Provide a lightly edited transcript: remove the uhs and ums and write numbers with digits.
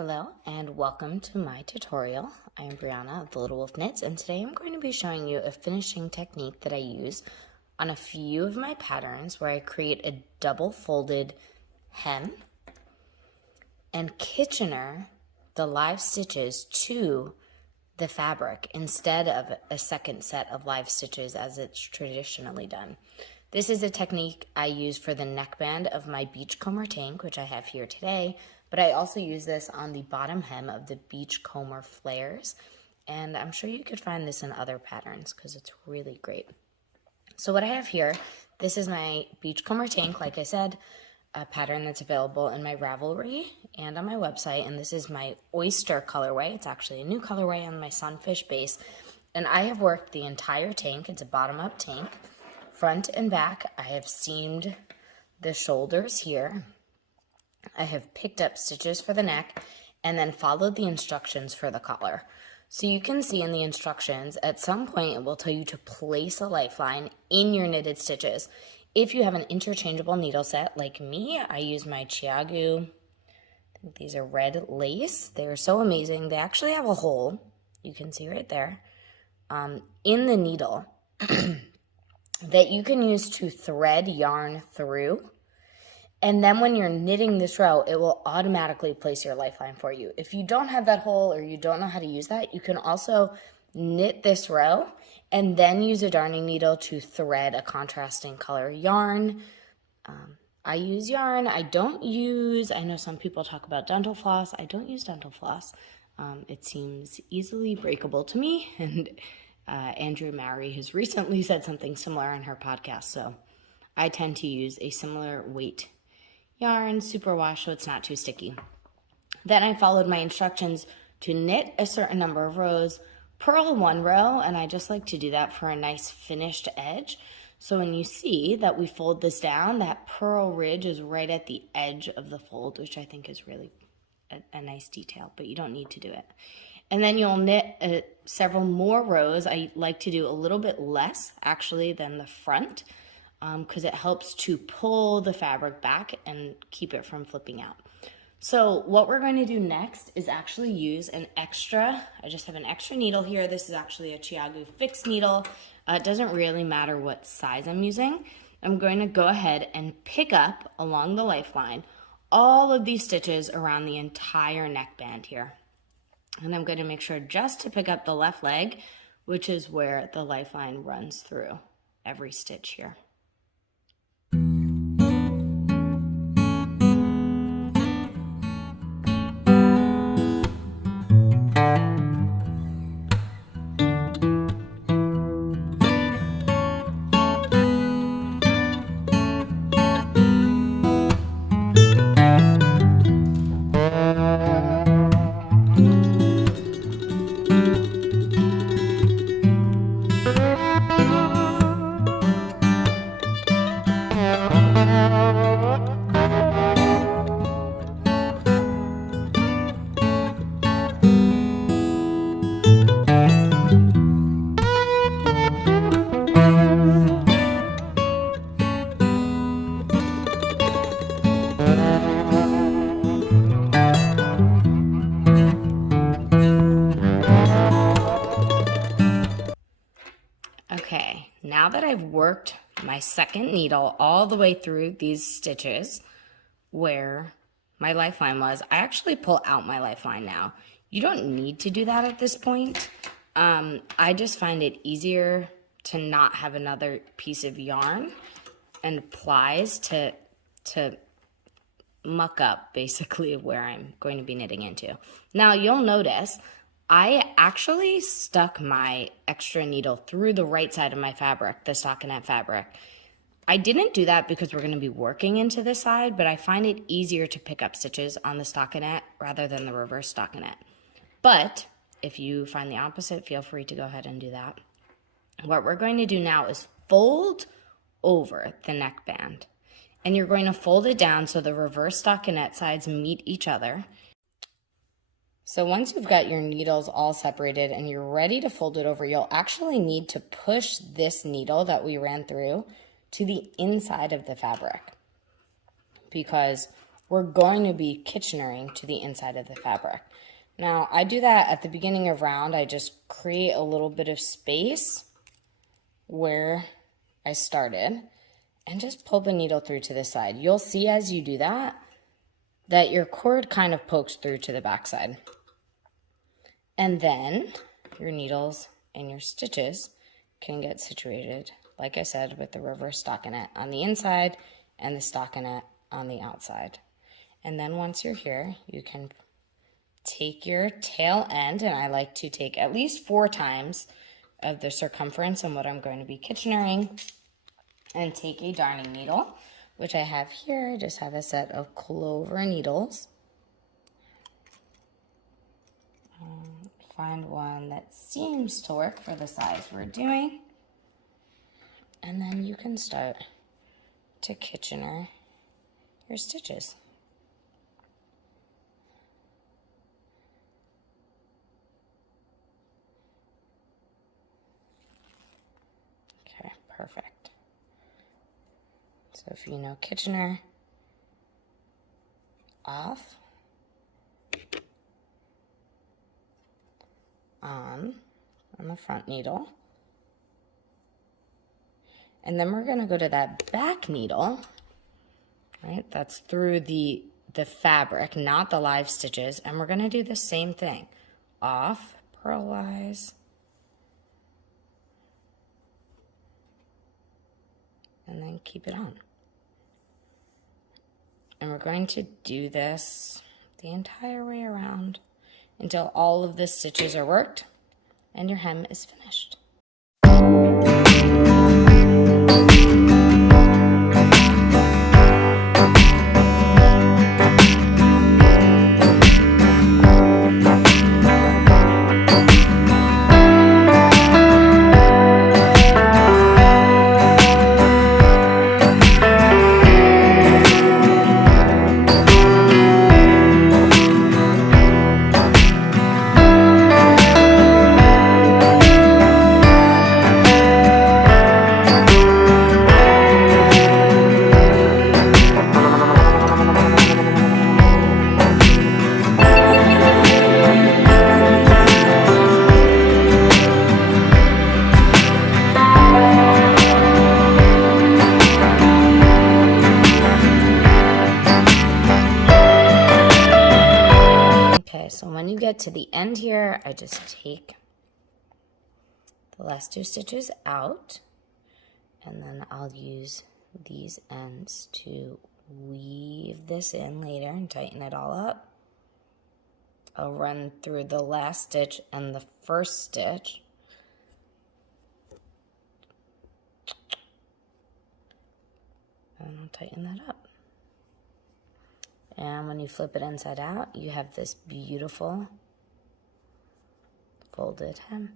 Hello and welcome to my tutorial. I am Brianna of The Little Wolf Knits, and today I'm going to be showing you a finishing technique that I use on a few of my patterns where I create a double folded hem and Kitchener the live stitches to the fabric instead of a second set of live stitches as it's traditionally done. This is a technique I use for the neckband of my beachcomber tank, which I have here today, but I also use this on the bottom hem of the beachcomber flares, and I'm sure you could find this in other patterns because it's really great. So what I have here, this is my beachcomber tank, like I said, a pattern that's available in my Ravelry and on my website, and this is my oyster colorway. It's actually a new colorway on my sunfish base, and I have worked the entire tank. It's a bottom-up tank, front and back. I have seamed the shoulders here. I have picked up stitches for the neck and then followed the instructions for the collar. So you can see in the instructions, at some point it will tell you to place a lifeline in your knitted stitches. If you have an interchangeable needle set like me, I use my Chiagu, I think these are red lace. They're so amazing. They actually have a hole, you can see right there, in the needle that you can use to thread yarn through. And then when you're knitting this row, it will automatically place your lifeline for you. If you don't have that hole or you don't know how to use that, you can also knit this row and then use a darning needle to thread a contrasting color yarn. I use yarn. I know some people talk about dental floss. I don't use dental floss. It seems easily breakable to me, and Andrew Mary has recently said something similar on her podcast, so I tend to use a similar weight yarn, superwash, so it's not too sticky. Then I followed my instructions to knit a certain number of rows, purl one row, and I just like to do that for a nice finished edge. So when you see that we fold this down, that purl ridge is right at the edge of the fold, which I think is really a nice detail, but you don't need to do it. And then you'll knit several more rows. I like to do a little bit less actually than the front, because it helps to pull the fabric back and keep it from flipping out. So what we're going to do next is actually use an extra, I just have an extra needle here. This is actually a Chiagu fixed needle. It doesn't really matter what size I'm using. I'm going to go ahead and pick up along the lifeline all of these stitches around the entire neckband here. And I'm going to make sure just to pick up the left leg, which is where the lifeline runs through every stitch here. Okay, now that I've worked my second needle all the way through these stitches where my lifeline was, I actually pull out my lifeline now. You don't need to do that at this point. I just find it easier to not have another piece of yarn and plies to muck up basically where I'm going to be knitting into. Now you'll notice I actually stuck my extra needle through the right side of my fabric, the stockinette fabric. I didn't do that because we're going to be working into this side, but I find it easier to pick up stitches on the stockinette rather than the reverse stockinette. But if you find the opposite, feel free to go ahead and do that. What we're going to do now is fold over the neckband, and you're going to fold it down so the reverse stockinette sides meet each other. So once you've got your needles all separated and you're ready to fold it over, you'll actually need to push this needle that we ran through to the inside of the fabric, because we're going to be Kitchenering to the inside of the fabric. Now, I do that at the beginning of round. I just create a little bit of space where I started and just pull the needle through to the side. You'll see as you do that your cord kind of pokes through to the backside. And then your needles and your stitches can get situated, like I said, with the reverse stockinette on the inside and the stockinette on the outside. And then once you're here, you can take your tail end, and I like to take at least 4 times of the circumference on what I'm going to be Kitchenering, and take a darning needle, which I have here. I just have a set of clover needles. Find one that seems to work for the size we're doing, and then you can start to Kitchener your stitches. Okay, perfect. So if you know Kitchener, off, on the front needle, and then we're going to go to that back needle, right? That's through the fabric, not the live stitches, and we're going to do the same thing. Off, purlwise, and then keep it on. And we're going to do this the entire way around until all of the stitches are worked and your hem is finished. So when you get to the end here, I just take the last 2 stitches out, and then I'll use these ends to weave this in later and tighten it all up. I'll run through the last stitch and the first stitch. And I'll tighten that up. And when you flip it inside out, you have this beautiful folded hem.